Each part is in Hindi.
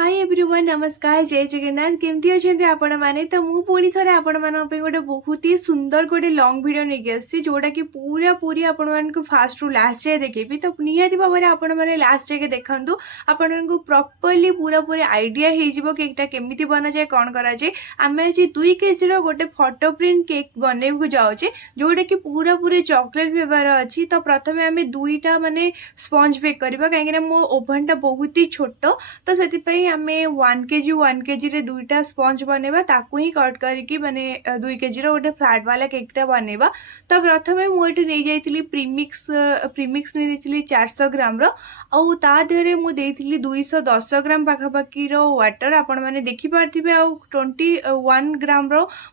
हाय एवरीवन नमस्कार जय जगन्नाथ केमती अच्छे आपण मैंने तो मुझे पुणी थे आपण गोटे बहुत ही सुंदर गोटे लॉन्ग वीडियो नहीं आसी जोटा कि पूरा पूरी आपण फास्ट रु लास्ट जाए देखेबी तो निहाती भाव में आपण मैंने लास्ट जाके देखूँ आपण को प्रॉपर्ली पूरा पूरी आइडिया हो केकटा केमी बना जाए कौन कराए आम आज 2 केजी गोटे फोटो प्रिंट केक बनवाक जाऊे जोटा कि पूरा पूरी चॉकलेट फ्लेवर अच्छी तो प्रथम आम दुईटा माने स्पंज बेक करवा कहीं मो ओभनटा बहुत ही छोट तो से आमे 1 केजी रे दुईटा स्पंज बनवा ताकू ही कट करके माने 2 केजी गोटे फ्लैट वाला केकटा बनवा। तो प्रथम मुझे नहीं जाइली प्रीमिक्स नहीं 400 ग्राम रु तादेहरे मुझे 210 ग्राम पाखापाखी वाटर आपण मैंने देखिपारे आउ 21 ग्राम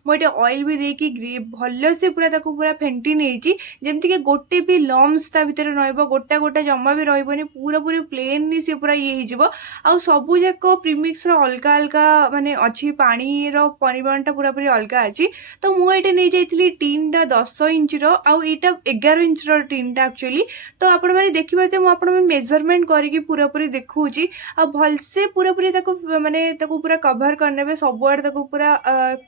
मुझे ऑयल भी देकी भल से पूरा फेंटी नहीं जमती कि गोटे भी लम्स ता भीतर रहिबो गोटा गोटा जमा भी रहिबोनी पूरा पूरी प्लेन सी पूरा ये हो आउ सबू जाक प्रीमिक्स अलगा अलगा माने अच्छी पानी परिमाणटा पूरा पूरी अलगा अच्छी। तो मुझे नहीं जाइली टीनटा 10 इंच आउ यहाँ 11 इंच टीनटा एक्चुअली तो आपण मैंने देखिए मुझे मेजरमेंट करके पूरा पूरी देखुची आ भलसे पूरा पूरी माने पूरा कभर करने सबुआड़े पूरा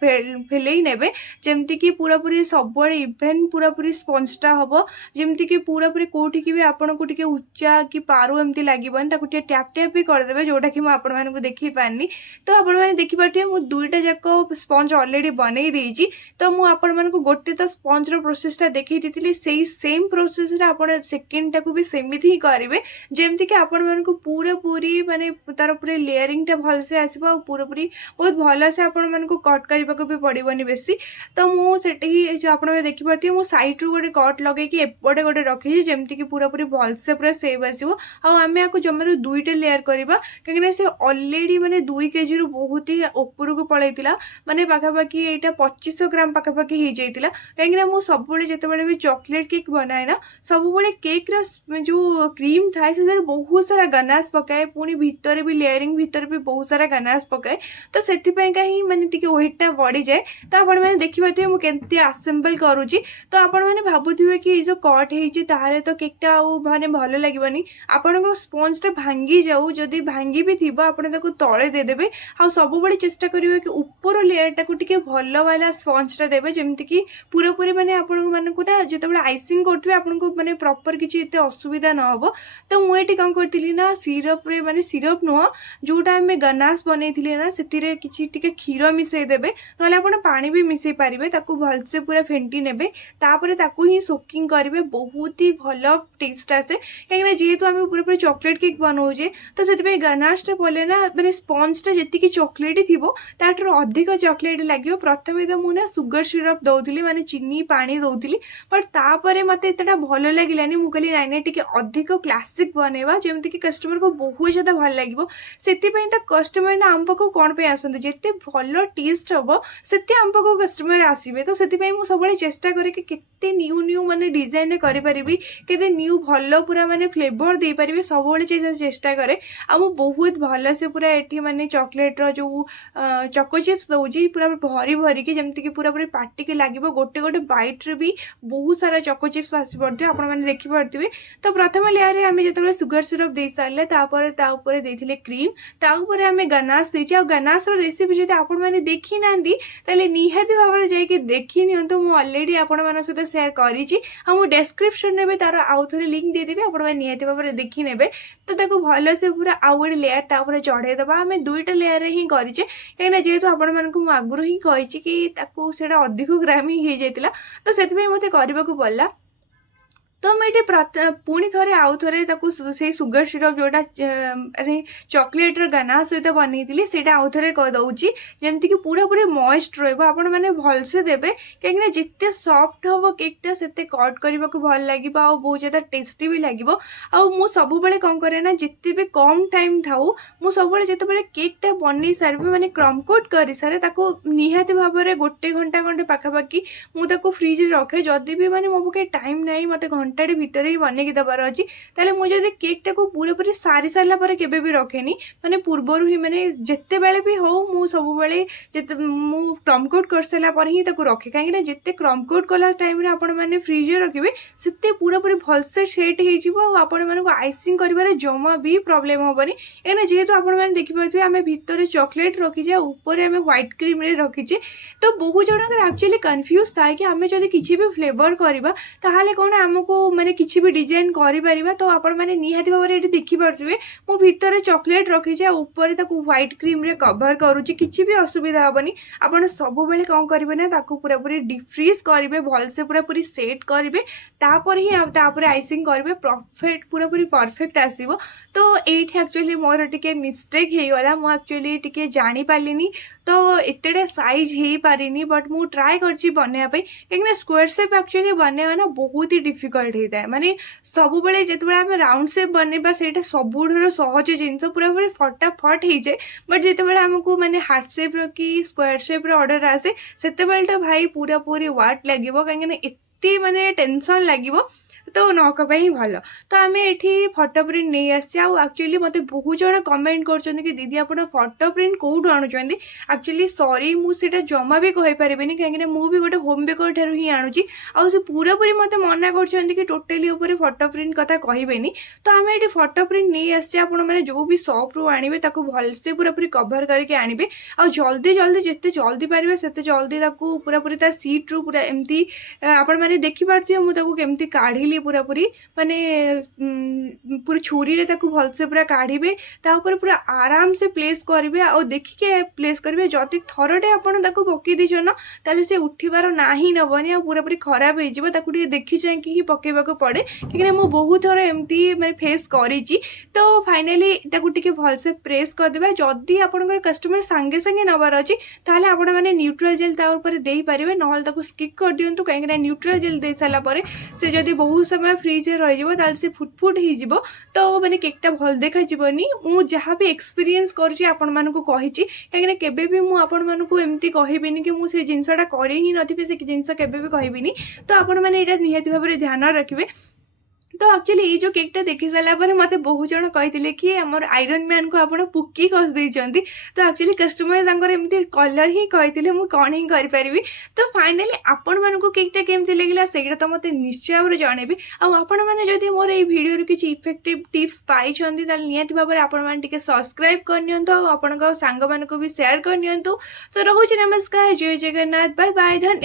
फेलई ने जमती कि पूरा पूरी सबुआड़े इभेन पूरा पूरी स्पंजटा हम जमती कि पूरा पूरी कौटी भी आपन को टिके उच्चा कि पारु एमती लगभग टैप टैप भी करदे जोटा कि मुझे देखी पारनी। तो आपण मैंने देखिपारे मुझे दुईटा जाक स्पंज अलरेडी बनई देइची तो मुझे गोटे तो स्पंज प्रोसेसटा देखी दी से सेम प्रोसेस सेकेंड टाक भी सेमती ही करेंगे जमती कि आपण को पूरा पूरी माने तार पूरे लेयरिंगटा भलसे आसो पूरा पूरी बहुत भल से आपण को कट करने को भी पड़ोनी बेसी। तो मुझे देखिपारे मुझे सैड रू गोटे कट लगे एपटे गोटे रखी जमती कि पूरा पूरी भलसे पूरा सेव आसो आम या जमार दुईटा लेयर करवा कहीं से अलरेडी माने 2 केजी रु बहुत ही ऊपर को पलैतिला माने पाखापाखी यहाँ 2500 ग्राम पाखापाखी हो जाइतिला कहीं मुझे सब जिते भी चॉकलेट केक बनाए ना सब केक जो क्रीम थाए से बहुत सारा गनास पकाए पुणी भितर भी लेयरिंग भितर भी बहुत सारा गनास पकाए तो से ही माने टिके वेटटा बढ़ी जाए। तो आपण मैंने देखिए मुझे आसेम्बल करुँची तो आपण मैंने भावुवे कि जो कट होता तो केकटा माने भल लगनी आपण को स्पंजटा भांगी जाऊ जदि भांगी भी थी आप तले देदेवे आ सब चेष्टा करेंगे कि ऊपर लेयरटा को टिके भल वाला स्पंजटा देवे जमती कि पूरा पूरी माने आपण मानक ना जो आइसिंग करेंगे आपको माने प्रॉपर किसी एत असुविधा न हो। तो मुझे कौन करी ना सिरप रे माने सिरप नुह जोटा आम गनास बनई ना से किसी क्षीर मिसईदेवे ना आप पानी भी मिसई पारे भलसे पूरा फेंटी ने ही सोकिंग करेंगे बहुत ही भल टेस्ट आसे कहीं जेहेतु आम पूरा पूरा चॉकलेट केक बनाऊे तो से गनासटा पड़े ना मैंने स्पंजटा जी चॉकलेट थी ताठर अधिक चॉकलेट लगे प्रथम तो मुझे सुगर सिरप दौली माने चीनी पानी दौली बट तापर मत इतना भल लगे मुझे नाई ना टी अधिक क्लासिक बनवा जमती कि कस्टमर को बहुत ज़्यादा भल लगे से तो कस्टमर ना आम पाक कौन पे आसते जिते भल टेस्ट हम से आम पाक कस्टमर आसवे तो से सब चेष्टा करे न्यू न्यू माने डिजाइन करें के न्यू भल पूरा माने फ्लेवर दे पारे सब चेष्टा करे आ बहुत भल से पूरा एठी माने चॉकलेट रो जो चॉको चिप्स दौजी पूरा भरी भरी के जमती कि पूरा पूरी पार्टी के लगे गोटे गोटे बाइट रे भी बहुत सारा चॉको चिप्स आसी पड़ते आपण मैंने देखि पारथिबे। तो प्रथम लेयर रे आमे जतबे सुगर सिरप दे सारले तापर ता ऊपर देथिले क्रीम ता ऊपर आमे गनास देछि आ गनास रो रेसिपी जदि आपण मैंने देखि नांदी ताले निहाती भाबरे जाय के देखि नियंतो मु ऑलरेडी आपण मानन सहित शेयर करिछि आ मु डिस्क्रिप्शन रे तार आउ थरे लिंक दे देबी आपण मैंने निहाती भाबरे देखि नेबे तो ताको भल से पूरा आउ गोटे लेयर ता ऊपर चढ़े दबा आमे दुईटा लेयर रे ही करिचे कहीं जेहेतु आपण मानकु मु आगुरु ही कहिछि कि ताको सेडा अधिक ग्रामी हो जाइतिला तो सेति मते करबाकू पड़ला। तो मुझे पुणी थे आउ थे से सुगर सिरप जोटा चॉकलेट गना सहित बनई से आउ थे दौची जमती कि पूरा पूरी मॉइस्ट रहा मैंने भलसे देवे कहीं जिते सॉफ्ट हम केकटा से कट करने को भल लगे आ बहुत ज़्यादा टेस्टी भी लगे आउ सब कौन करे ना जिते भी कम टाइम थाऊ मु सब जिते केकटा बनई सारे मैंने क्रम कोट कर सारे निहाती भाव में 1 घंटा खंडे पाखापाखी मुझे फ्रिज रखे जदि भी मैंने मो पाखे टाइम ना मत घंटाटे भितर ही बनैकी देवार अच्छी ताले मुझे केकटा को पूरापूरी सारी सारा पर केबे भी रखेनी माने पूर्वर ही माने जिते बेले भी हो मु सब बेले जिते मु क्रमकोट कर सारा पर ही ताको रखे कहीं जिते क्रमकोट कला टाइम रे आपण माने फ्रिज रे रखिबे सेते पूरापूरी भलसे सेट हो जिवो आपण मानको आइसिंग करिवारे जमा भी प्रॉब्लम होबनी एना जेहेतु आपण माने देखि पाथि आमे भितर चॉकलेट रखी जे ऊपर आमे व्हाइट क्रीम रे रखी जे तो बहुत जन एक्चुअली कन्फ्यूज थाए कि आमे जदि किछि भी फ्लेवर करबा ताहाले कोन हमको माने किछि भी डिजाइन करि परिबा तो आपण माने निहाती भाबरे एठी देखि पारथिबे मो भितर चॉकलेट रखी जे ऊपर ताको व्हाइट क्रीम रे कवर करूची किछि भी असुविधा हबनी आपण सब बेले कोन करिवे ना ताको पूरापूरी डीप फ्रीज करिवे भलसे पूरापूरी सेट करिवे तापर ही तापर आइसिंग करिवे परफेक्ट पूरापूरी परफेक्ट आसीबो तो एठी एक्चुअली मोर टिके मिस्टेक हे गला मो एक्चुअली टिके जानि पालिनी तो एतेडे साइज हे पारिनी बट मु ट्राई करछि बनेया पई कहीं स्क्वायर शेप एक्चुअली बनेवा ना बहुत ही डिफिकल्ट होता है माने सब बेले जेतबेले आमे राउंड शेप बनेबा सेटा सबुठुर सहज जिनस पूरापूरी फटाफट हो जाए बट जितेबाला आमको माने हार्ट शेप कि स्क्वायर शेप ऑर्डर आसे सेतेबाला तो भाई पूरापूरी वाट लगे कहीं एत्ती माने टेंशन लगे तो नकपा ही भल तो आम ये फटो प्रिंट नहीं आक्चुअली मत बहुत जन कमेंट कर दीदी आप फटो प्रिंट कौटू आणुच्च एक्चुअली सॉरी मुझे जमा भी कहीपर कहीं मुझे गोटे होम बेकर ठार ही आणुची आउ से पूरापूरी मत मना कर टोटाली फटो प्रिंट कथा कहबेनी तो आम ये फटो प्रिंट नहीं आने जो भी शॉप रू आणवे भलसे पूरापूरी कवर करके आणवे आ जल्दी जल्दी जिते जल्दी पारे से जल्दी पूरापूरी सीट रू पूरा एमती आपण मैंने देखिपे मुझे केमती काढ़ी पूरापूरी माने पूरा छुरी रे ताकू भलसे पूरा काढ़े तापर पूरा आराम से प्लेस करेंगे और देखिके प्लेस करेंगे जदि थरटे आपन ताकू पकई दीछन ना ताले से उठिबार ना ही नबनी आ पूरापूरी खराब हो जिवो ताकू देखि चाहिए ही पकेबाको पड़े कहीं मु बहुत थर एमती माने फेस करिछि तो फाइनली ताकू टिके भलसे प्रेस कर देबा जदि आपनकर कस्टमर संगे संगे नबार अछि ताले आपण माने न्यूट्रल जेल ता ऊपर देई परिबे नहल ताकू स्किप कर दियंतु कहीं न्यूट्रल जेल दे साला परे से जदि बहुत समय फ्रिज रही से फुटफुट हो तो मैंने केकटा भल देखा जीवनी मु जहाँ भी एक्सपीरियंस करी कहीं केबे भी मु आपण मानकु एमती कहबिनी कि मुझे जिनसटा कर ही नथिबे से जिनस केबे भी कहबिनी तो आपण माने एटा निहाती भाबरे ध्यान रखिबे तो एक्चुअली ये जो केकटा देखी सारा मत बहुत जन कहते कि आमर आयरन मैन को आप पुकी कस देइचंती तो एक्चुअली कस्टमर एमती कलर ही कहते मुझे कौन ही करी तो फाइनाली आपण मानक केकटा केमती लगे से तो मत निश्चय भाव जनइबे आपण मैंने जब मोर ये वीडियो किसी इफेक्टिव टिप्स पाई निहाती भाव में आपण मैंने सब्सक्राइब करनी आपण सांग मानक भी शेयर करनी तो रोचे नमस्कार जय जगन्नाथ बाय बाय धन्यवाद।